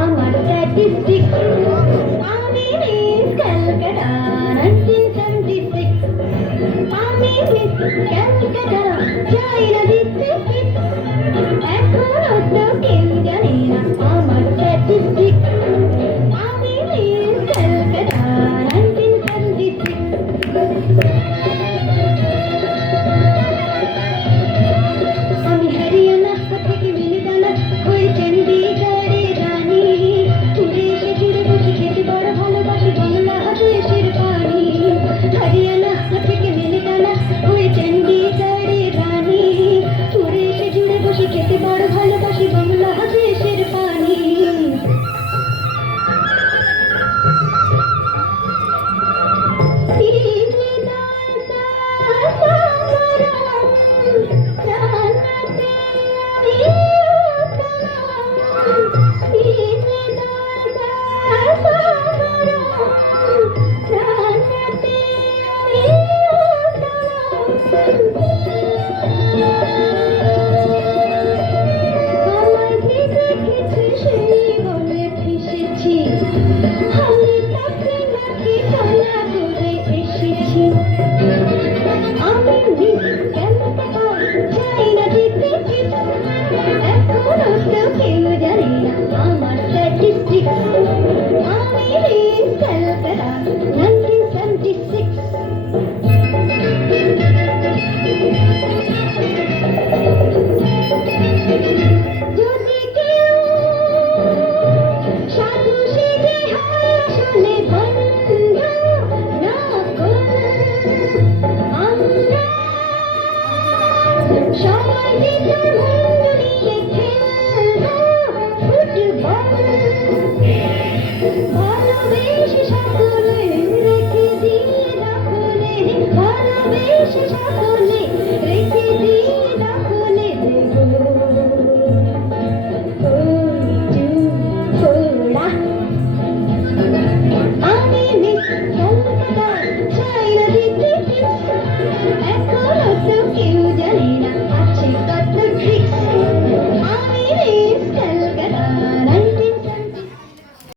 আমার স্ট্যাটিস্টিক আমি মিস ক্যালকাটা 1976 আমি মিস ক্যালকাটা চাই না দিতে এখনো তো কেউ জানে না আমার স্ট্যাটিস্টিক আমি মিস ক্যালকাটা 1976 আমি হরিয়ানা থেকে মিলিদানা হয়ে চণ্ডীগড়ে রানী উড়ে এসে জুড়ে বসে খেতে বড় ভালোবাসি বাংলাদেশের পানি হরিয়ানা থেকে মিলিদানা হয়ে চণ্ডীগড়ে রানী উড়ে এসে জুড়ে বসে খেতে বড় ভালোবাসি বাংলাদেশের পানি আমার স্ট্যাটিস্টিক আমি মিস ক্যালকাটা 1976 যদি কেউ সাধু সেজে আসলে বন্ধু না আমরা সবাই যেতাম বন্ধু নিয়ে খেলবো ফুটবল ভালোবেসে